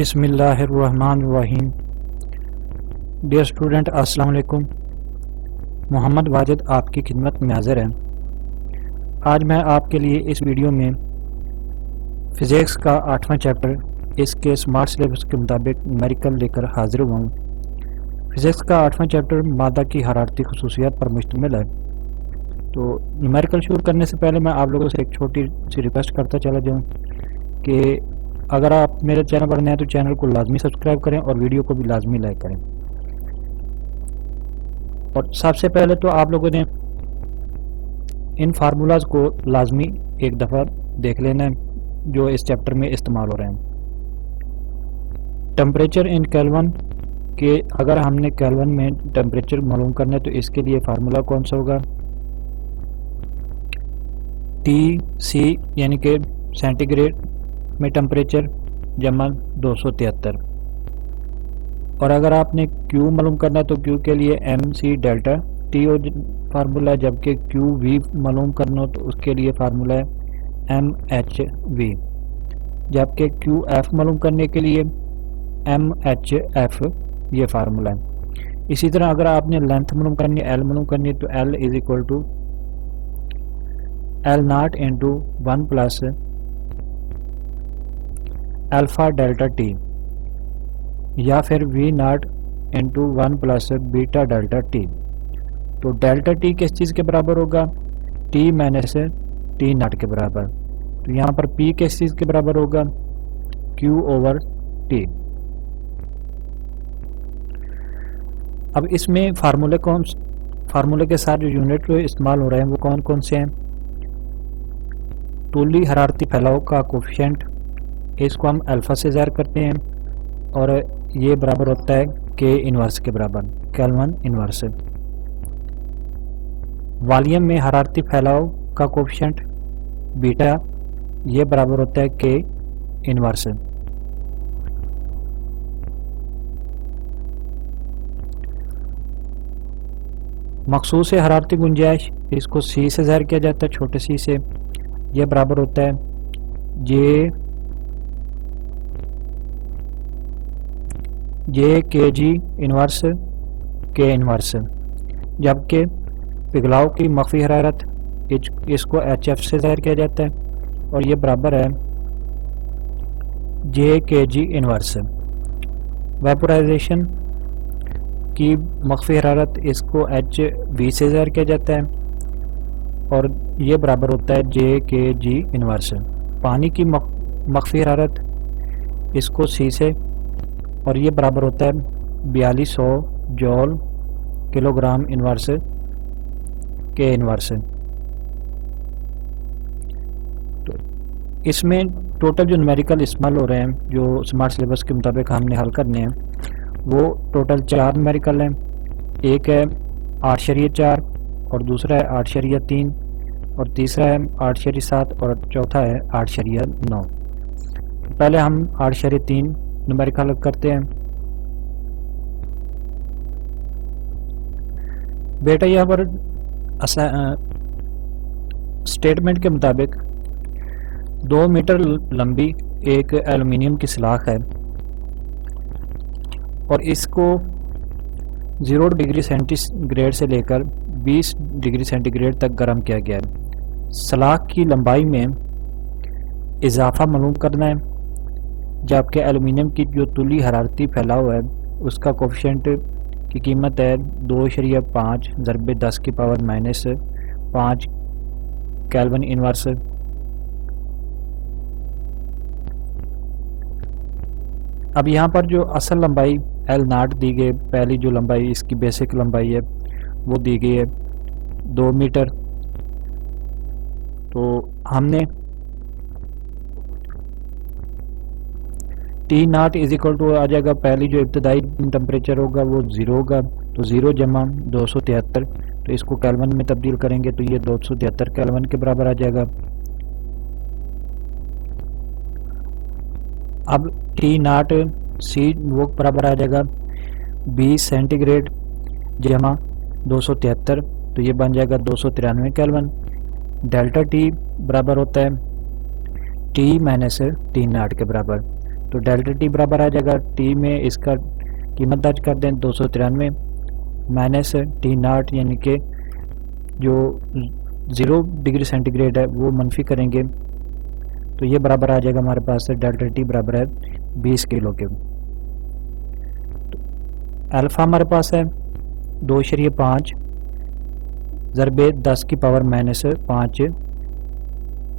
बिस्मिल्लाहिर्रहमानिर्रहीम। Dear student, अस्सलाम वालेकुम। मोहम्मद वाजिद आपकी खिदमत में हाज़िर है। आज मैं आपके लिए इस वीडियो में फ़िज़िक्स का 8वां चैप्टर इसके स्मार्ट सिलेबस के मुताबिक न्यूमेरिकल लेकर हाज़िर हुआ हूँ। फ़िज़िक्स का 8वां चैप्टर मादा की हरारती खसूसियात पर मुश्तमिल है। तो न्यूमेरिकल शुरू करने से पहले मैं आप लोगों से एक छोटी सी रिक्वेस्ट करता चला जाऊँ कि अगर आप मेरे चैनल पर नए हैं तो चैनल को लाजमी सब्सक्राइब करें और वीडियो को भी लाजमी लाइक करें। और सबसे पहले तो आप लोगों ने इन फार्मूलाज को लाजमी एक दफ़ा देख लेना है जो इस चैप्टर में इस्तेमाल हो रहे हैं। टेम्परेचर इन केल्विन के अगर हमने केल्विन में टेम्परेचर मालूम करना है तो इसके लिए फार्मूला कौन सा होगा? TC यानी कि सेंटीग्रेड में टेम्परेचर जमा 273। और अगर आपने Q मालूम करना है तो Q के लिए MC डेल्टा T फार्मूला है, जबकि QV मालूम करना हो तो उसके लिए फार्मूला है MHV, जबकि QF मालूम करने के लिए MHF ये फार्मूला है। इसी तरह अगर आपने लेंथ मालूम करनी है, L मालूम करनी है तो L is equal to L naught into 1 plus alpha delta T, या फिर V naught into 1 plus beta delta T। तो डेल्टा T किस चीज़ के बराबर होगा? T माइनस T नॉट के बराबर। तो यहाँ पर P किस चीज़ के बराबर होगा? Q over T। अब इसमें फार्मूले के साथ जो यूनिट इस्तेमाल हो रहे हैं वो कौन कौन से हैं? तूली हरारती फैलाव का कोफिशिएंट, इसको हम अल्फ़ा से ज़ाहिर करते हैं और ये बराबर होता है K इन्वर्स के बराबर, केल्विन इन्वर्स। वॉल्यूम में हरारती फैलाव का कोफिशिएंट बीटा, ये बराबर होता है K इन्वर्स। मखसूस हरारती गुंजाइश, इसको C से ज़ाहिर किया जाता है, छोटे C से, यह बराबर होता है J KG inverse K inverse. जबकि पिघलाव की मख्फी हरारत, इसको HF से ज़ाहिर किया जाता है और ये बराबर है J KG इन्वर्स। वेपोराइजेशन की मख्फी हरारत, इसको HV से ज़ाहिर किया जाता है और ये बराबर होता है J KG इन्वर्स। पानी की मख्फी हरारत, इसको C से, और ये बराबर होता है 4200 जॉल किलोग्राम इन्वर्स K इन्वर्स। तो इसमें टोटल जो न्यूमेरिकल इस्तेमाल हो रहे हैं जो स्मार्ट सिलेबस के मुताबिक हमने हल करने हैं वो टोटल 4 न्यूमेरिकल हैं। एक है 8.4 और दूसरा है 8.3 और तीसरा है 8.7 और चौथा है 8.9। पहले हम 8.3 न्यूमेरिकल हल करते हैं। बेटा यहाँ पर स्टेटमेंट के मुताबिक 2 मीटर लंबी एक एल्युमिनियम की सलाख है और इसको 0 डिग्री सेंटीग्रेड से लेकर 20 डिग्री सेंटीग्रेड तक गर्म किया गया है। सलाख की लंबाई में इजाफा मालूम करना है, जबकि एल्युमिनियम की जो तुली हरारती फैलाव है उसका कोफिशिएंट की कीमत है 2.5 ज़रबे 10 की पावर माइनस 5 केल्विन इन्वर्स। अब यहाँ पर जो असल लंबाई L नॉट दी गई, पहली जो लंबाई इसकी बेसिक लंबाई है वो दी गई है 2 मीटर। तो हमने T not is equal to आ जाएगा, पहली जो इब्तदाई टेम्परेचर होगा वो 0 होगा, तो 0 जमा 273, तो इसको केल्विन में तब्दील करेंगे तो ये 273 केल्विन के बराबर आ जाएगा। अब T नॉट C वो बराबर आ जाएगा 20 सेंटीग्रेड जमा 273, तो ये बन जाएगा 293 केल्विन। डेल्टा T बराबर होता है T माइनस T नॉट के बराबर। तो डेल्टा टी बराबर आ जाएगा, टी में इसका कीमत दर्ज कर दें 293 माइनस टी नाट यानी कि जो 0 डिग्री सेंटीग्रेड है वो मनफी करेंगे, तो ये बराबर आ जाएगा हमारे पास डेल्टा टी बराबर है 20 किलो के। अल्फ़ा हमारे पास है 2.5 ज़रबे 10 की पावर माइनस 5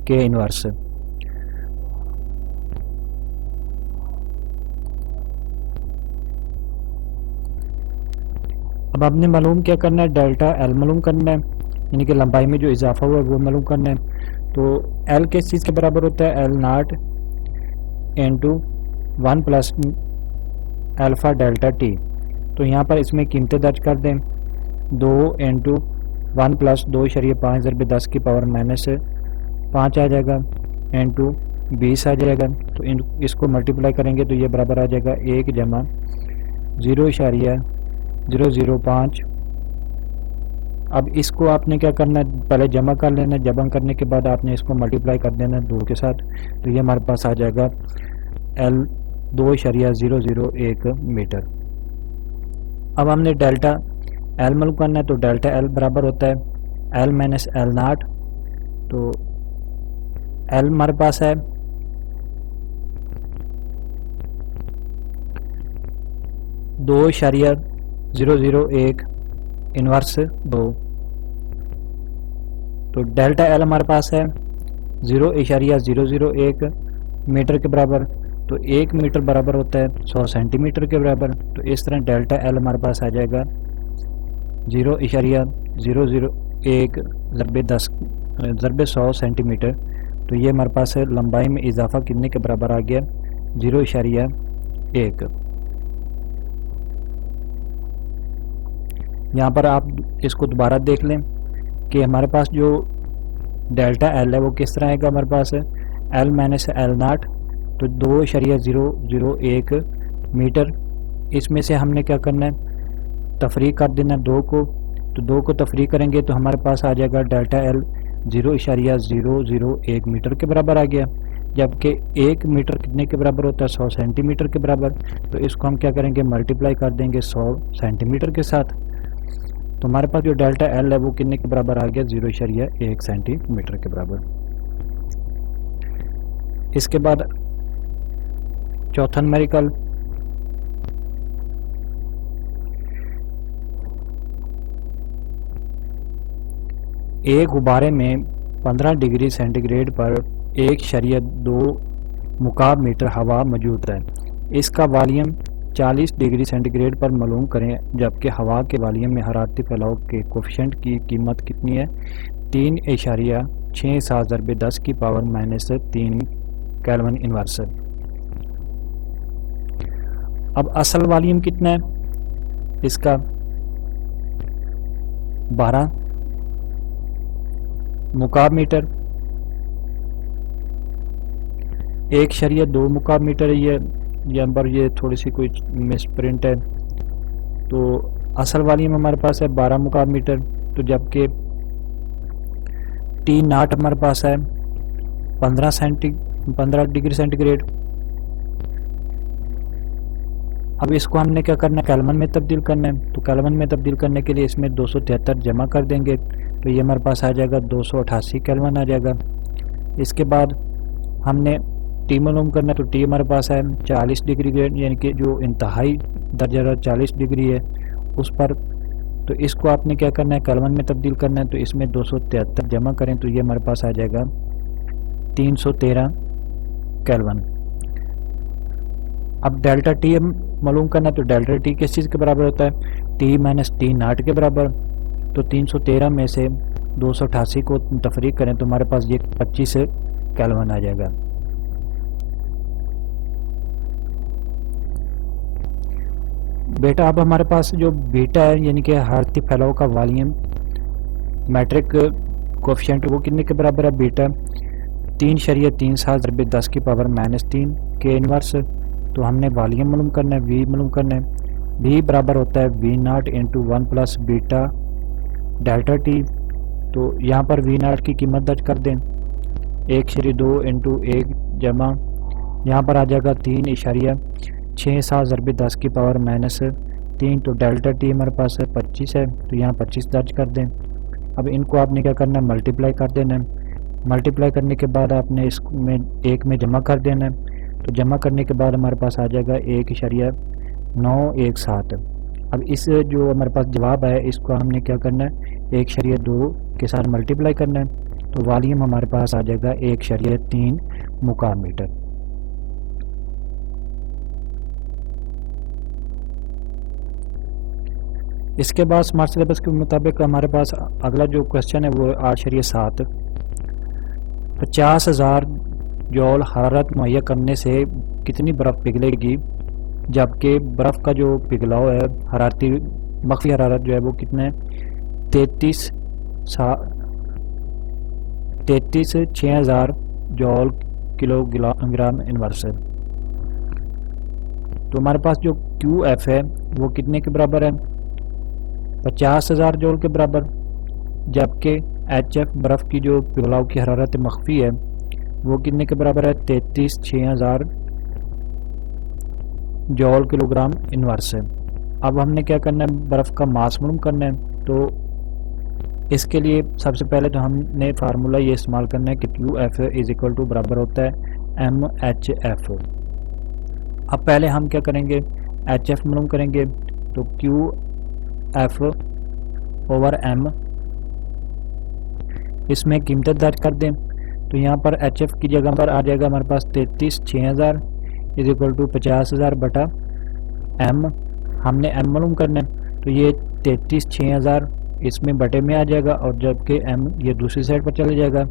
के इनवर्स। अब आपने मालूम क्या करना है, डेल्टा एल मालूम करना है, यानी कि लंबाई में जो इजाफा हुआ है वो मालूम करना है। तो एल किस चीज़ के बराबर होता है, L naught into 1 plus alpha delta T. तो यहाँ पर इसमें कीमतें दर्ज कर दें, 2 इंटू 1 प्लस 2.5 ज़रबे 10 की पावर माइनस 5 आ जाएगा इंटू 20 आ जाएगा। तो इसको मल्टीप्लाई करेंगे तो ये बराबर आ जाएगा 1 जमा 0.005। अब इसको आपने क्या करना है, पहले जमा कर लेना है, जमा करने के बाद आपने इसको मल्टीप्लाई कर देना है 2 के साथ, तो ये हमारे पास आ जाएगा L 2.001 मीटर। अब हमने डेल्टा L मालूम करना है, तो डेल्टा L बराबर होता है L माइनस एल नाट। तो L हमारे पास है 2.001 इनवर्स 2। तो डेल्टा एल हमारे पास है 0.001 मीटर के बराबर। तो 1 मीटर बराबर होता है 100 सेंटीमीटर के बराबर। तो इस तरह डेल्टा एल हमारे पास आ जाएगा 0.001 ज़रबे 100 सेंटीमीटर। तो ये हमारे पास है लंबाई में इजाफा कितने के बराबर आ गया, 0.1। यहाँ पर आप इसको दोबारा देख लें कि हमारे पास जो डेल्टा एल है वो किस तरह आएगा, हमारे पास है एल माइनस एल नाट, तो 2.001 मीटर। इसमें से हमने क्या करना है, तफरीक कर देना 2 को, तो 2 को तफरीक करेंगे तो हमारे पास आ जाएगा डेल्टा एल 0.001 मीटर के बराबर आ गया। जबकि 1 मीटर कितने के बराबर होता है, 100 सेंटीमीटर के बराबर। तो इसको हम क्या करेंगे, मल्टीप्लाई कर देंगे 100 सेंटीमीटर के साथ। तो हमारे पास जो डेल्टा एल है वो कितने के बराबर आ गया, 0.1 सेंटीमीटर के बराबर। इसके बाद चौथा न्यूमेरिकल, एक गुब्बारे में 15 डिग्री सेंटीग्रेड पर 1.2 मुकाब मीटर हवा मौजूद है। इसका वॉल्यूम 40 डिग्री सेंटीग्रेड पर मालूम करें, जबकि हवा के वॉल्यूम में हरारती फैलाव के कोफिशिएंट की कीमत कितनी है, 3.67 ज़रबे 10 की पावर माइनस 3 केल्विन इनवर्स। अब असल वॉल्यूम कितना है इसका, 12 मुकाब मीटर, 1.2 मुकाब मीटर है। ये यहाँ पर ये थोड़ी सी कोई मिसप्रिंट है। तो असल वॉल्यूम हमारे पास है 12 मुकाब मीटर। तो जबकि टी नाट हमारे पास है 15 डिग्री सेंटीग्रेड। अब इसको हमने क्या करना है, केल्विन में तब्दील करना है। तो केल्विन में तब्दील करने के लिए इसमें 273 जमा कर देंगे, तो ये हमारे पास आ जाएगा 288 केल्विन आ जाएगा। इसके बाद हमने टी मालूम करना है, तो टी हमारे पास है 40 डिग्री ग्रेड, यानी कि जो इंतहाई दर्जा 40 डिग्री है उस पर। तो इसको आपने क्या करना है, केल्विन में तब्दील करना है। तो इसमें 273 जमा करें तो ये हमारे पास आ जाएगा 313 केल्विन। अब डेल्टा टी मालूम करना है, तो डेल्टा टी किस चीज़ के बराबर होता है, टी माइनस टी नाट के बराबर। तो 313 में से 288 को तफरीक करें तो हमारे पास ये 25 केल्विन आ जाएगा। बेटा अब हमारे पास जो बीटा है, यानी कि हरारती फैलाव का वॉल्यूम मैट्रिक कोफिशिएंट, वो कितने के बराबर है, बीटा 3.37 ज़रबे 10 की पावर माइनस 3 के इनवर्स। तो हमने वॉल्यूम मालूम करना है, वी मालूम करना है। वी बराबर होता है V naught into 1 plus beta delta T. तो यहाँ पर वी नाट की कीमत दर्ज कर दें, 1.2 इंटू 1 जमा यहाँ पर आ जाएगा 3.67 ज़रबे 10 की पावर -3। तो डेल्टा टी हमारे पास 25 है, तो यहाँ 25 दर्ज कर दें। अब इनको आपने क्या करना है, मल्टीप्लाई कर देना है। मल्टीप्लाई करने के बाद आपने इसमें एक में जमा कर देना है। तो जमा करने के बाद हमारे पास आ जाएगा 1.917। अब इस जो हमारे पास जवाब है इसको हमने क्या करना है, 1.2 के साथ मल्टीप्लाई करना है। तो वॉल्यूम हमारे पास आ जाएगा 1.3 मुकाम मीटर। इसके बाद स्मार्ट सिलेबस के मुताबिक हमारे पास अगला जो क्वेश्चन है वो 8.7। 50,000 जौल हरारत मुहैया करने से कितनी बर्फ़ पिघलेगी, जबकि बर्फ़ का जो पिघलाव है हरारती मख्फी हरारत जो है वो कितने 63,000 जौल किलोग्राम इनवर्स है। तो हमारे पास जो QF है वो कितने के बराबर है, 50,000 जौल के बराबर, जबकि HF बर्फ़ की जो पिघलाव की हरारत मख्फी है वो कितने के बराबर है, 63,000 जौल किलोग्राम इनवर्स है। अब हमने क्या करना है, बर्फ़ का मास मालूम करना है। तो इसके लिए सबसे पहले तो हमने फार्मूला ये इस्तेमाल करना है कि QF = बराबर होता है MHF। अब पहले हम क्या करेंगे, HF मालूम करेंगे। तो QF/M, इसमें कीमतें दर्ज कर दें। तो यहाँ पर HF की जगह पर आ जाएगा हमारे पास 33,600 = 50,000 बटा M। हमने M मालूम करना है, तो ये 33,600 इसमें बटे में आ जाएगा, और जबकि M ये दूसरी साइड पर चला जाएगा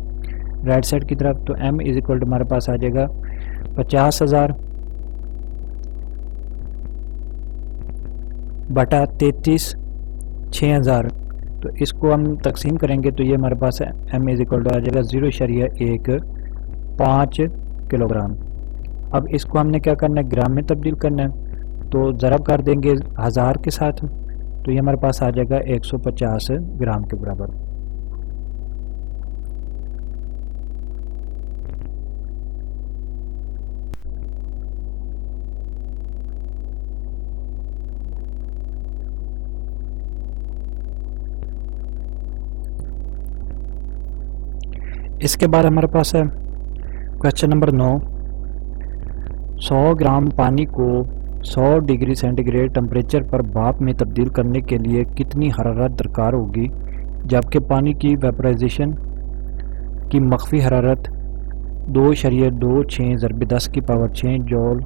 राइट साइड की तरफ। तो M = हमारे पास आ जाएगा 50,000 बटा 33,600। तो इसको हम तकसीम करेंगे तो ये हमारे पास है M = आ जाएगा 0.15 किलोग्राम। अब इसको हमने क्या करना है, ग्राम में तब्दील करना है। तो ज़रब कर देंगे 1000 के साथ, तो ये हमारे पास आ जाएगा 150 ग्राम के बराबर। इसके बाद हमारे पास है क्वेश्चन नंबर 9। 100 ग्राम पानी को 100 डिग्री सेंटीग्रेड टेम्परेचर पर भाप में तब्दील करने के लिए कितनी हरारत दरकार होगी, जबकि पानी की वेपराइजेशन की मख्फी हरारत 2.26 ज़रबे 10 की पावर 6 जौल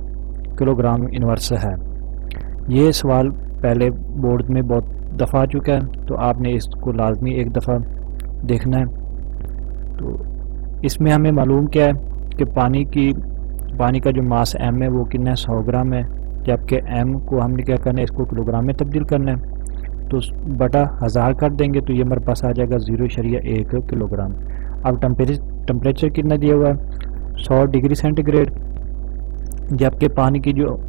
किलोग्राम इनवर्स है। ये सवाल पहले बोर्ड में बहुत दफ़ा आ चुका है, तो आपने इसको लाजमी एक दफ़ा देखना है। तो इसमें हमें मालूम क्या है कि पानी का जो मास M है वो कितना है, 100 ग्राम है, जबकि M को हमने क्या करना है, इसको किलोग्राम में तब्दील करना है। तो बटा 1000 कर देंगे, तो ये हमारे पास आ जाएगा 0.1 किलोग्राम। अब टेम्परेचर कितना दिया हुआ है, 100 डिग्री सेंटीग्रेड, जबकि पानी की जो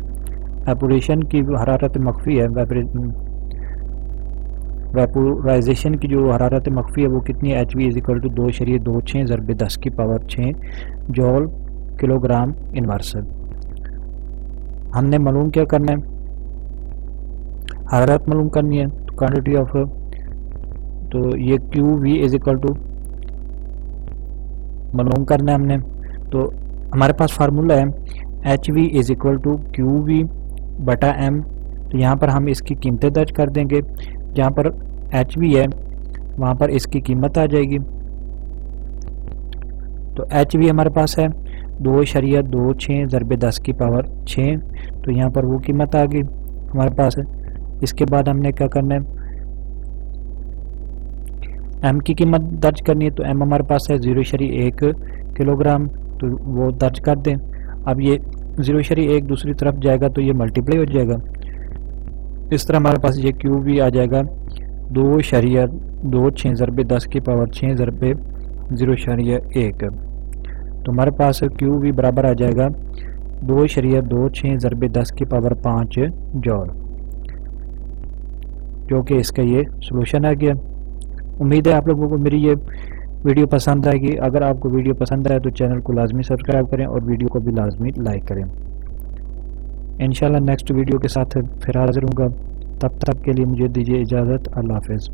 एपोरेशन की हरारत मख्फी है, वेपोराइजेशन की जो हरारत मख्फी है वो कितनी है, HV = 2.26 ज़रबे 10 की पावर 6 जौल किलोग्राम इनवर्स। हमने मालूम क्या करना है, हरारत मालूम करनी है। तो क्वांटिटी ऑफ, तो ये QV = मालूम करना है हमने। तो हमारे पास फार्मूला है HV = QV बटा M। तो यहाँ पर हम इसकी कीमतें दर्ज कर देंगे। जहाँ पर HV है वहाँ पर इसकी कीमत आ जाएगी। तो HV हमारे पास है 2.26 ज़रबे 10 की पावर 6, तो यहाँ पर वो कीमत आ गई हमारे पास है। इसके बाद हमने क्या करना है, M की कीमत दर्ज करनी है। तो M हमारे पास है 0.1 किलोग्राम, तो वो दर्ज कर दें। अब ये 0.1 दूसरी तरफ जाएगा तो ये मल्टीप्लाई हो जाएगा। इस तरह हमारे पास ये QV आ जाएगा 2.26 ज़रबे 10 की पावर 6 ज़रबे 0.1। तो हमारे पास QV बराबर आ जाएगा 2.26 ज़रबे 10 की पावर 5 जौल, जो कि इसका ये सॉल्यूशन आ गया। उम्मीद है आप लोगों को मेरी ये वीडियो पसंद आएगी। अगर आपको वीडियो पसंद आए तो चैनल को लाजमी सब्सक्राइब करें और वीडियो को भी लाजमी लाइक करें। इंशाल्लाह नेक्स्ट वीडियो के साथ फिर हाजिर होऊंगा। तब तक के लिए मुझे दीजिए इजाज़त। अल्लाह हाफ़िज़।